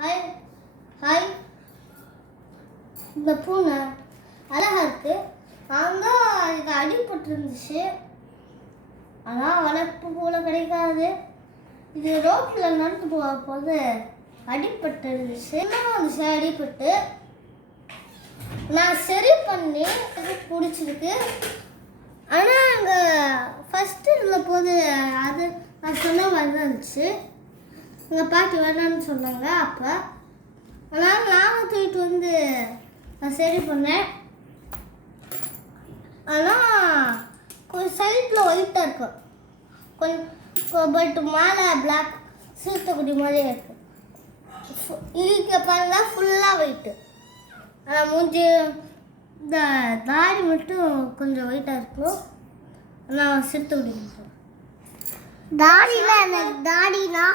Hi hi. இந்த பூனை அழகா இருக்கு. அங்கே இதுக்கு அடிபட்டு இருந்துச்சு. ஆனால் வளர்ப்பு பூனை கிடைக்காது. இது ரோட்டில் நடந்து போது அடிபட்டு இருந்துச்சு. என்ன வந்துச்சு அடிபட்டு நான் சரி பண்ணி பிடிச்சிருக்கு. ஆனால் அங்கே ஃபஸ்ட்டு இருந்த போது அது நான் சொன்ன மாதிரி தான் இருந்துச்சு. எங்கள் பாட்டி வேணான்னு சொன்னாங்க அப்போ. ஆனால் நாங்கள் தூக்கிட்டு வந்து நான் சரி பண்ணேன். ஆனால் கொஞ்சம் சைடில் ஒயிட்டாக இருக்கும், கொஞ்சம் பட் மேலே பிளாக் சீத்தக்குடி மாதிரியே இருக்குது. இதுக்கு பாருங்க ஃபுல்லாக ஒயிட்டு. ஆனால் மூஞ்சி இந்த தாடி மட்டும் கொஞ்சம் ஒயிட்டாக இருக்கும். ஆனால் சிறுத்தைக்குடி தாடினா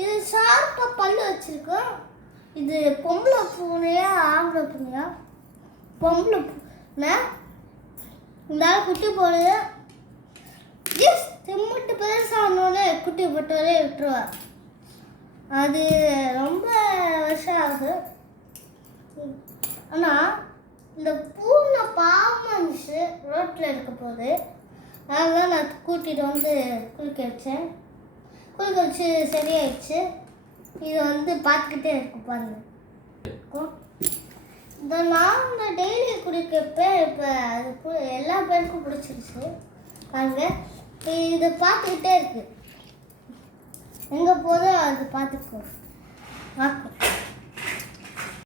இது ஷார்ப்பாக பல்லு வச்சுருக்கோம். இது பொம்பளை பூனையா ஆம்பளை பூனையா? பொம்பளை பூனை. இந்த குட்டி போடுது. திம்மிட்டு பெருசானோடனே குட்டி போட்டோடனே விட்டுருவா. அது ரொம்ப வருஷம் ஆகுது. ஆனால் இந்த பூனை பாவமாக இருந்துச்சு ரோட்டில் இருக்க போது. அதெல்லாம் நான் கூட்டிகிட்டு வந்து குளிக்க வச்சேன். குளிக்க வச்சு சரியாயிடுச்சு. இது வந்து பார்த்துக்கிட்டே இருக்கும் பாருங்க. இந்த நான் டெய்லி குடிக்கப்ப இப்போ அது எல்லா பேருக்கும் பிடிச்சிருச்சு பாருங்க. இதை பார்த்துக்கிட்டே இருக்கு. எங்கே போதும் அது பார்த்துக்கும் பார்க்கும்.